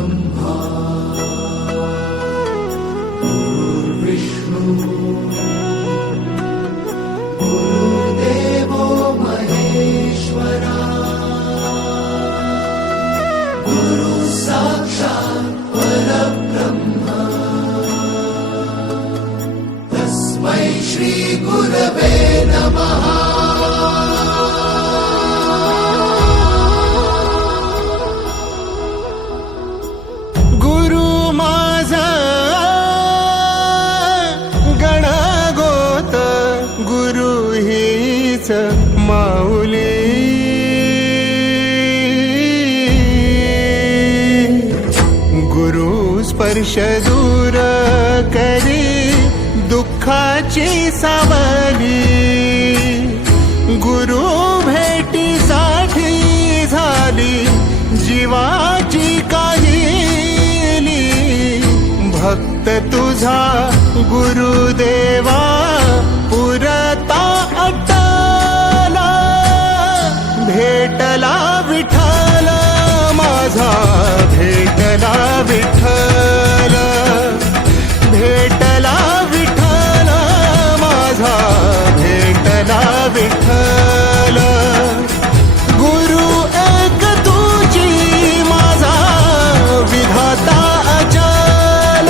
ब्रह्मा गुरुर्विष्णु गुरुर्देवो महेश्वरा गुरु साक्षात् परब्रह्म तस्मै श्री गुरवे नमः। माऊली गुरु स्पर्श दूर करी दुःखाची सावली गुरु भेटीसाठी झाली जीवाची काहिली भक्त तुझा गुरुदेवा पुरता भेटला विठ्ठल माझा भेटला विठ्ठल भेटला विठ्ठल माझा भेटला विठ्ठल गुरु एक तुझी माझा विधाता अचल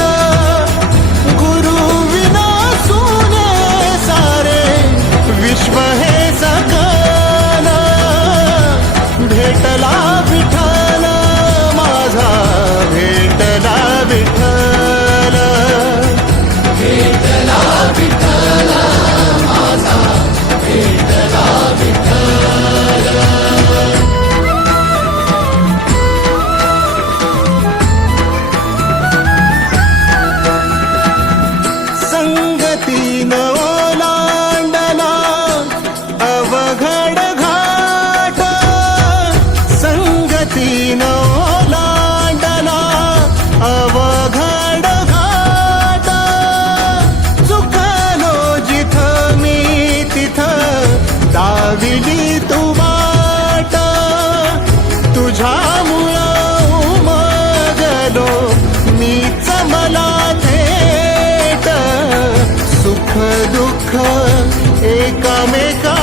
गुरु विना सुने सारे विश्व हे सकल भेटला विठ्ठल माझा भेटला विठ्ठल भेटला विठ्ठल माझा भेटला विठ्ठल। संगतीन ओलांडला अवघड घाट संगतीन ओलांडला अवघड घाट चुकलो जिथं मी तिथं दाविली तू वाट तुझ्यामुळं उमगलो मीच मला थेट सुख दुःख एकामेका